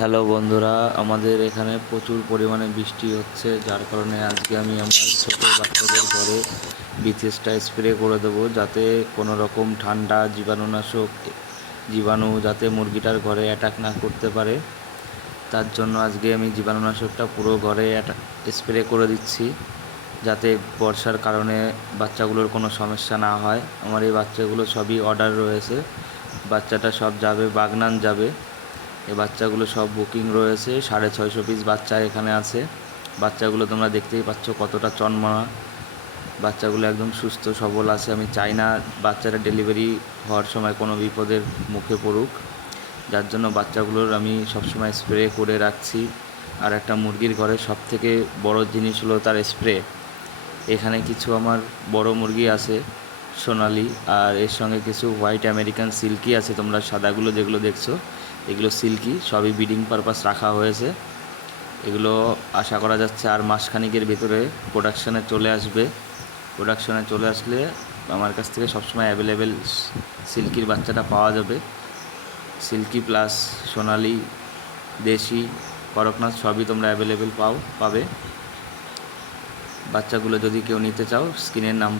Hello বন্ধুরা, আমাদের এখানে প্রচুর পরিমাণে বৃষ্টি হচ্ছে, যার কারণে আজকে আমি আমার ছোটো বাচ্চাদের ঘরে বিচেসটা স্প্রে করে দেবো, যাতে কোনো রকম ঠান্ডা জীবাণু যাতে মুরগিটার ঘরে অ্যাটাক না করতে পারে। তার জন্য আজকে আমি জীবাণুনাশকটা পুরো ঘরে স্প্রে করে দিচ্ছি, যাতে বর্ষার কারণে বাচ্চাগুলোর কোনো সমস্যা না হয়। আমার এই বাচ্চাগুলো সবই অর্ডার রয়েছে, বাচ্চাটা সব যাবে বাগনান যাবে। এই বাচ্চাগুলো সব বুকিং রয়েছে, 650 পিস বাচ্চা এখানে আছে। বাচ্চাগুলো তোমরা দেখতেই পাচ্ছ কতটা চনমনা, বাচ্চাগুলো একদম সুস্থ সবল আছে। আমি চাই না বাচ্চারা ডেলিভারি হওয়ার সময় কোনো বিপদের মুখে পড়ুক, যার জন্য বাচ্চাগুলোর আমি সবসময় স্প্রে করে রাখছি। আর একটা মুরগির ঘরে সবথেকে বড় জিনিস হলো তার স্প্রে। এখানে কিছু আমার বড় মুরগি আছে সোনালি, আর এর সঙ্গে কিছু হোয়াইট আমেরিকান সিল্কি আছে। তোমরা সাদাগুলো যেগুলো দেখছো এগুলো সিল্কি, সবই ব্রিডিং পারপাস রাখা হয়েছে। এগুলো আশা করা যাচ্ছে আর মাসখানিকের ভেতরে প্রোডাকশানে চলে আসলে আমার কাছ থেকে সবসময় অ্যাভেলেবেল সিল্কির বাচ্চাটা পাওয়া যাবে। সিল্কি প্লাস সোনালি, দেশি, করকনাথ সবই তোমরা অ্যাভেলেবেল পাবে। বাচ্চাগুলো যদি কেউ নিতে চাও, স্ক্রিনের নাম